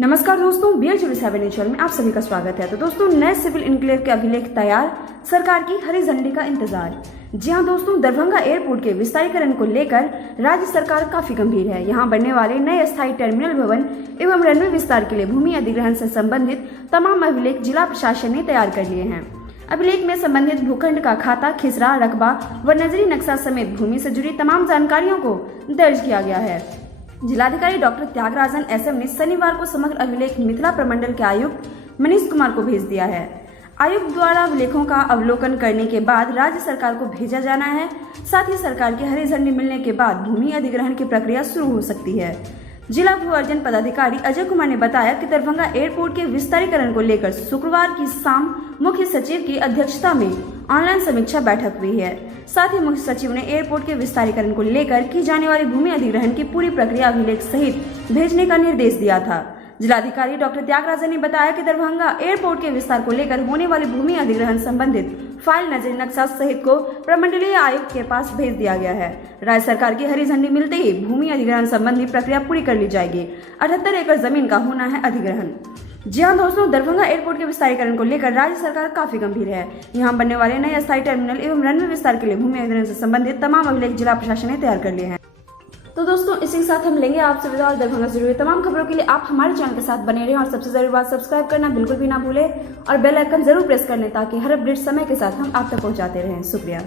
नमस्कार दोस्तों, BL47 channel में आप सभी का स्वागत है। तो दोस्तों, नए सिविल इनक्लेव के अभिलेख तैयार, सरकार की हरी झंडी का इंतजार। जी हां दोस्तों, दरभंगा एयरपोर्ट के विस्तारीकरण को लेकर राज्य सरकार काफी गंभीर है। यहां बनने वाले नए अस्थायी टर्मिनल भवन एवं रनवे विस्तार के लिए भूमि अधिग्रहण से संबंधित तमाम अभिलेख जिला प्रशासन ने तैयार कर लिए हैं। अभिलेख में संबंधित भूखंड का खाता, खिसरा, रकबा व नजरी नक्शा समेत भूमि से जुड़ी तमाम जानकारियों को दर्ज किया गया है। जिलाधिकारी डॉक्टर त्यागराजन SM ने शनिवार को समग्र अभिलेख मिथिला प्रमंडल के आयुक्त मनीष कुमार को भेज दिया है। आयुक्त द्वारा अभिलेखों का अवलोकन करने के बाद राज्य सरकार को भेजा जाना है। साथ ही सरकार की हरी झंडी मिलने के बाद भूमि अधिग्रहण की प्रक्रिया शुरू हो सकती है। जिला भू अर्जन पदाधिकारी अजय कुमार ने बताया कि दरभंगा एयरपोर्ट के विस्तारीकरण को लेकर शुक्रवार की शाम मुख्य सचिव की अध्यक्षता में ऑनलाइन समीक्षा बैठक हुई है। साथ ही मुख्य सचिव ने एयरपोर्ट के विस्तारीकरण को लेकर की जाने वाली भूमि अधिग्रहण की पूरी प्रक्रिया अभिलेख सहित भेजने का निर्देश दिया था। जिलाधिकारी डॉक्टर त्यागराजन ने बताया कि दरभंगा एयरपोर्ट के विस्तार को लेकर होने वाली भूमि अधिग्रहण संबंधित फाइल, नजरी नक्शा सहित को प्रमंडलीय आयुक्त के पास भेज दिया गया है। राज्य सरकार की हरी झंडी मिलते ही भूमि अधिग्रहण संबंधी प्रक्रिया पूरी कर ली जाएगी। 78 एकड़ जमीन का होना है अधिग्रहण। जी हाँ दोस्तों, दरभंगा एयरपोर्ट के विस्तारीकरण को लेकर राज्य सरकार काफी गंभीर है। यहाँ बनने वाले नए अस्थायी टर्मिनल एवं रनवे विस्तार के लिए भूमि अधिग्रहण से संबंधित तमाम अभिलेख जिला प्रशासन ने तैयार कर लिए हैं। तो दोस्तों, इसी के साथ हम लेंगे आपसे विदा और दरभंगा से जुड़ी तमाम खबरों के लिए आप हमारे चैनल के साथ बने रहें और सबसे जरूरी बात, सब्सक्राइब करना बिल्कुल भी ना भूलें और बेल आइकन जरूर प्रेस कर लें ताकि हर अपडेट समय के साथ हम आप तक पहुंचाते रहें। शुक्रिया।